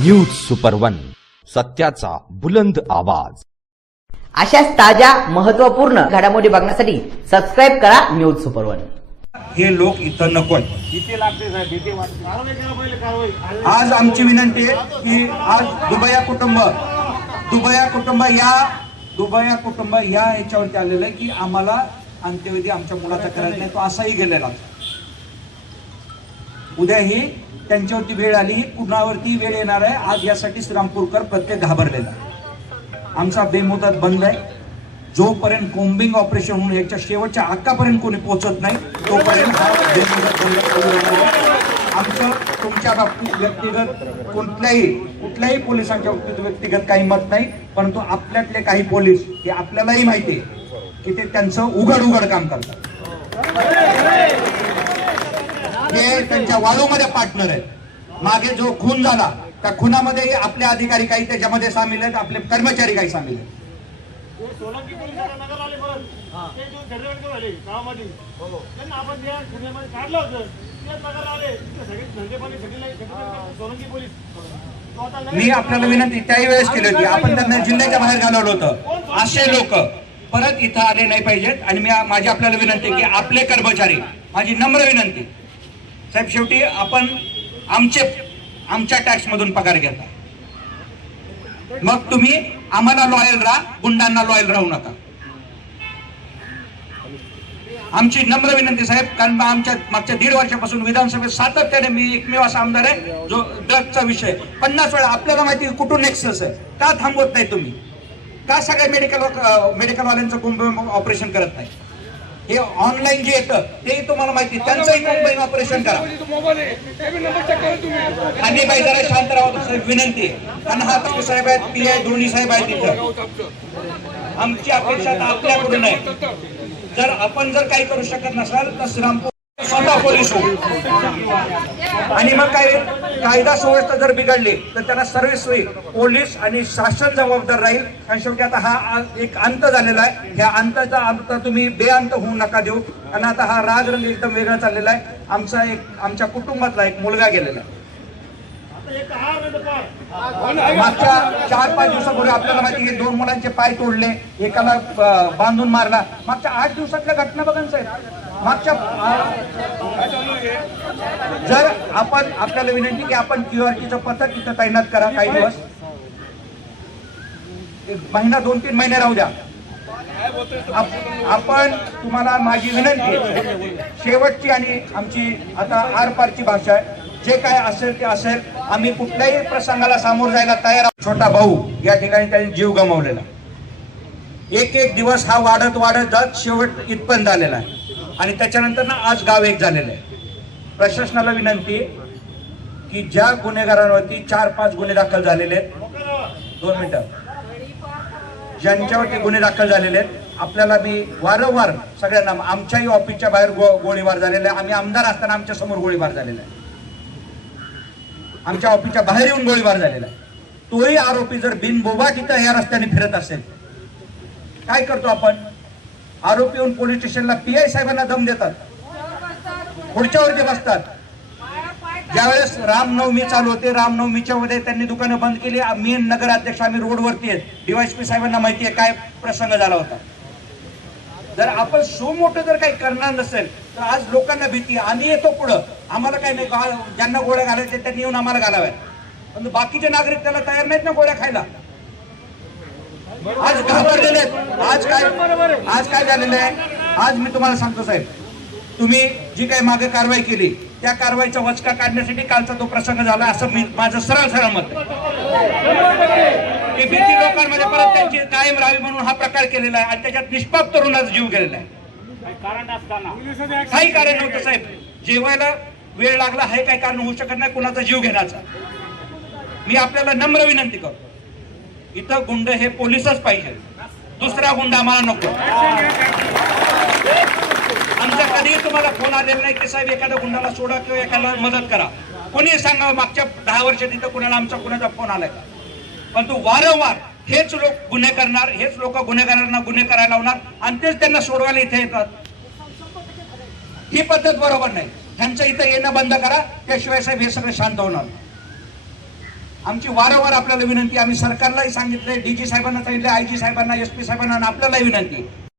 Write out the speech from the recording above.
News super one, सत्याचा बुलंद आवाज। अशाच ताज्या महत्त्वपूर्ण घडामोडी बघण्यासाठी सबस्क्राइब करा न्यूज सुपर वन। हे लोक इथं नकोय। आज आमची विनंती आहे की आज दुबया कुटुंब या याच्यावरती आलेलं आहे की आम्हाला अंत्यविधी आमच्या मुलाचा करायचा नाही, तो असाही गेलेला। उद्याही त्यांच्यावरती वेळ आली, ही कुणावरती वेळ येणार आहे। आज यासाठी श्रीरामपूरकर प्रत्येक घाबरलेला। आमचा बेमुदत बंद आहे। जोपर्यंत कोम्बिंग ऑपरेशन होऊन याच्या शेवटच्या हक्कापर्यंत कोणी पोहोचत नाही तोपर्यंत हा बेमुदत बंद चालू राहणार। आमचं तुमच्या बाबतीत व्यक्तिगत कुठल्याही पोलिसांच्या बाबतीत व्यक्तिगत काही मत नाही, परंतु आपल्यातले काही पोलीस हे आपल्यालाही माहिती आहे की ते त्यांचं उघड काम करतात। हे त्यांच्या वाळूमध्ये पार्टनर आहेत। मागे जो खून झाला त्या खुनामध्ये आपले अधिकारी काही त्याच्यामध्ये सामील आहेत, आपले कर्मचारी काही सामील आहेत। मी आपल्याला विनंती त्याही वेळेस केली होती, आपण त्यांना जिल्ह्याच्या बाहेर घालवलं होतं। असे लोक परत इथं आले नाही पाहिजेत। आणि मी माझी आपल्याला विनंती की आपले कर्मचारी, माझी नम्र विनंती साहेब, शेवटी आपण आमच्या टॅक्स मधून पगार घेता, मग तुम्ही आम्हाला लॉयल राहा, गुंडांना लॉयल राहू नका। आमची नम्र विनंती साहेब, कारण आमच्या मागच्या 1.5 वर्षापासून विधानसभेत सातत्याने मी एकमेव असा आमदार आहे जो ड्रग्जचा विषय 50 वेळा, आपल्याला माहिती कुठून नेक्सस आहे, का थांबवत नाही तुम्ही, का सगळ्या मेडिकलवाल्यांचं कोम्बिंग ऑपरेशन करत नाही? हे ऑनलाईन जे येतं तेही तुम्हाला माहिती, त्यांचंही कोम्बिंग ऑपरेशन करा। आणि बाई जरा शांत राहा साहेब, विनंती आहे। कारण हा तू साहेब आहेत, PI दोन्ही साहेब आहेत तिथं। आमची अपेक्षा आपल्याकडून आहे। जर आपण काही करू शकत नसाल तर श्रीरामपूर स्वतः पोलीस होऊ। आणि मग काय कायदा सुव्यवस्था जर बिघडली तर त्याला सर्वस्वी पोलीस आणि शासन जबाबदार राहील। आणि शेवटी आता हा एक अंत झालेला आहे, या अंताचा अंत तुम्ही बेअंत होऊ नका देऊ। आणि आता हा रागरंग एकदम वेगळा चाललेला आहे। आमच्या कुटुंबातला एक मुलगा गेलेला आहे। मागच्या 4-5 दिवसापूर्वी आपल्याला माहिती की 2 मुलांचे पाय तोडले, एकाला बांधून मारला। मागच्या 8 दिवसातल्या घटना बघा साहेब। जर आपण आपल्याला विनंती की आपण QRTचं पथक इथं तैनात करा काही दिवस, 1 महिना 2-3 महिने राहू द्या। आपण तुम्हाला माझी विनंती शेवटची आणि आमची आता आरपारची भाषा आहे, जे काय असेल ते असेल, आम्ही कुठल्याही प्रसंगाला सामोरं जायला तयार आहोत। छोटा भाऊ या ठिकाणी त्यांनी जीव गमावलेला, एक दिवस हा वाढत जात शेवट इथपर्यंत आलेला आहे। आणि त्याच्यानंतर ना आज गाव एक झालेलं आहे। प्रशासनाला विनंती की ज्या गुन्हेगारांवरती 4-5 गुन्हे दाखल झालेले आहेत, 2 मिनिटं, ज्यांच्यावरती गुन्हे दाखल झालेले आहेत, आपल्याला मी वारंवार सगळ्यांना, आमच्याही ऑफिसच्या बाहेर गोळीबार झालेला आहे। आम्ही आमदार असताना आमच्या समोर गोळीबार झालेला आहे, आमच्या ऑफिसच्या बाहेर येऊन गोळीबार झालेला आहे। तोही आरोपी जर बिनबोबाट इथं या रस्त्याने फिरत असेल, काय करतो आपण? आरोपी येऊन पोलीस स्टेशनला PI साहेबांना दम देतात, खुर्च्यावरती बसतात। ज्यावेळेस रामनवमी चालू होते, रामनवमीच्या मध्ये त्यांनी दुकानं बंद केली। मी नगराध्यक्ष, आम्ही रोडवरती आहेत, DYSP साहेबांना माहिती आहे काय प्रसंग झाला होता। जर आपण सो मोठं जर काही करणार नसेल तर आज लोकांना भीती, आम्ही येतो पुढं, आम्हाला काही नाही, ज्यांना गोळ्या घालायच्या त्यांनी येऊन आम्हाला घालाव्यात, पण बाकीचे नागरिक त्याला तयार नाहीत ना गोळ्या खायला। आज घाबरलेले आहेत। आज काय झालेलं आहे, आज मी तुम्हाला सांगतो साहेब, तुम्ही जी काही मागे कारवाई केली त्या कारवाईचा वचका काढण्यासाठी कालचा तो प्रसंग झाला, असं माझं सरळ मत आहे की भीती लोकांमध्ये परत त्यांची कायम राहावी म्हणून हा प्रकार केलेला आहे। आणि त्याच्यात निष्पाप तरुणाचा जीव गेलेला आहे, काही कारण नव्हतं साहेब। जेवायला वेळ लागला हे काही कारण होऊ शकत नाही कुणाचा जीव घेण्याचा। मी आपल्याला नम्र विनंती करतो, इथं गुंड हे पोलीसच पाहिजे, दुसरा गुंड आम्हाला नको। आमचा कधीही तुम्हाला फोन आलेला नाही की साहेब एखाद्या गुंडाला सोडा किंवा एखाद्याला मदत करा, कोणी सांगा मागच्या 10 वर्षात इथं कुणाचा फोन आलाय का? पण तू वारंवार हेच लोक गुन्हे करणार, हेच लोक गुन्हेगारांना गुन्हे करायला लावणार आणि तेच त्यांना सोडवायला इथे येतात। ही पद्धत बरोबर नाही। त्यांचं इथं येणं बंद करा, त्याशिवाय साहेब हे सगळं शांत होणार। आमची वारंवार आपल्याला विनंती, आम्ही सरकारलाही सांगितलंय, डीजी साहेबांना सांगितलं, आयजी साहेबांना, एसपी साहेबांना आणि आपल्यालाही विनंती,